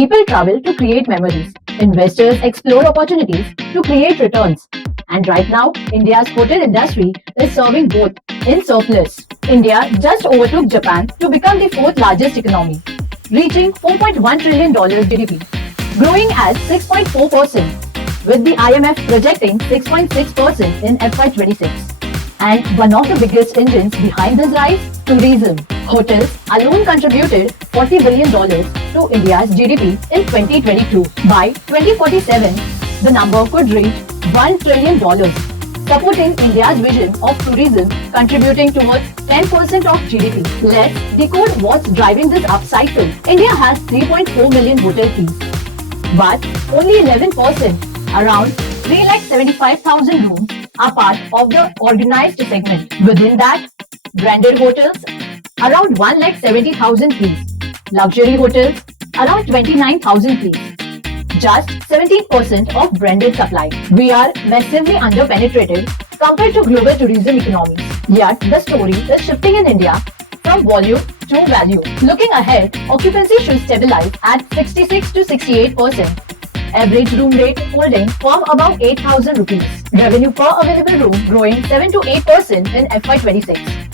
People travel to create memories. Investors explore opportunities to create returns. And right now, India's hotel industry is serving both in surplus. India just overtook Japan to become the fourth largest economy, reaching $4.1 trillion GDP, growing at 6.4%, with the IMF projecting 6.6% in FY26. And one of the biggest engines behind this rise, tourism. Hotels alone contributed $40 billion to India's GDP in 2022. By 2047, the number could reach $1 trillion, supporting India's vision of tourism contributing towards 10% of GDP. Let's decode what's driving this upcycle. India has 3.4 million hotel keys, but only 11%, around 375,000 rooms, are part of the organized segment. Within that, branded hotels, around 170,000 keys. Luxury hotels, around 29,000 keys. Just 17% of branded supply. We are massively underpenetrated compared to global tourism economies. Yet, the story is shifting in India from volume to value. Looking ahead, occupancy should stabilize at 66 to 68%. Average room rate holding firm above 8,000 rupees. Revenue per available room growing 7 to 8% in FY26.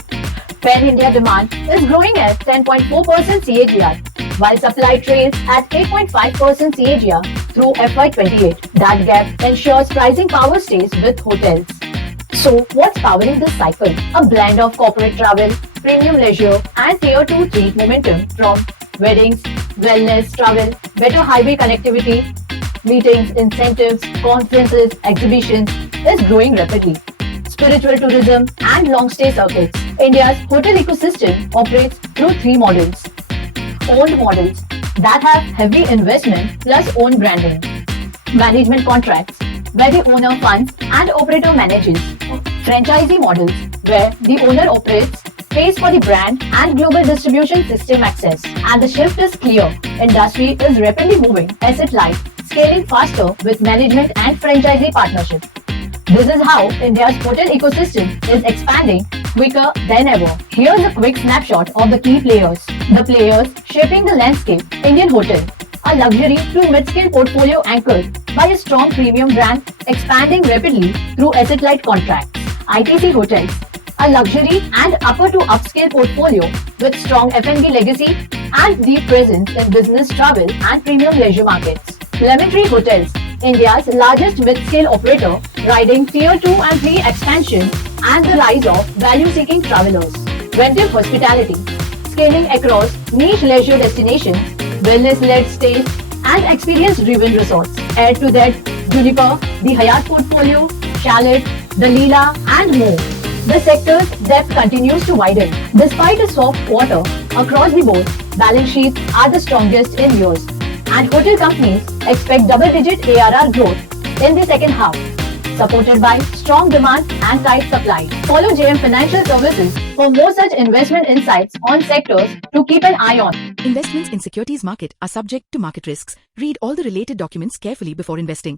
Pan-India demand is growing at 10.4% CAGR, while supply trails at 8.5% CAGR through FY28. That gap ensures pricing power stays with hotels. So, what's powering this cycle? A blend of corporate travel, premium leisure, and Tier 2-3 momentum from weddings, wellness, travel, better highway connectivity, meetings, incentives, conferences, exhibitions is growing rapidly. Spiritual tourism and long-stay circuits. India's hotel ecosystem operates through three models. Owned models that have heavy investment plus own branding. Management contracts where the owner funds and operator manages. Franchisee models where the owner operates, pays for the brand and global distribution system access. And the shift is clear. Industry is rapidly moving asset-light, scaling faster with management and franchisee partnership. This is how India's hotel ecosystem is expanding quicker than ever. Here's a quick snapshot of the key players. The players shaping the landscape. Indian Hotel, a luxury to mid-scale portfolio anchored by a strong premium brand expanding rapidly through asset-light contracts. ITC Hotels, a luxury and upper to upscale portfolio with strong F&B legacy and deep presence in business travel and premium leisure markets. Lemon Tree Hotels, India's largest mid-scale operator, riding Tier 2 and 3 expansion and the rise of value-seeking travelers. Ventive Hospitality, scaling across niche leisure destinations, wellness-led stays, and experience-driven resorts. Add to that Juniper, the Hyatt portfolio, Chalet, the Leela, and more. The sector's depth continues to widen. Despite a soft quarter across the board, balance sheets are the strongest in years, and hotel companies expect double-digit ARR growth in the second half, supported by strong demand and tight supply. Follow JM Financial Services for more such investment insights on sectors to keep an eye on. Investments in securities market are subject to market risks. Read all the related documents carefully before investing.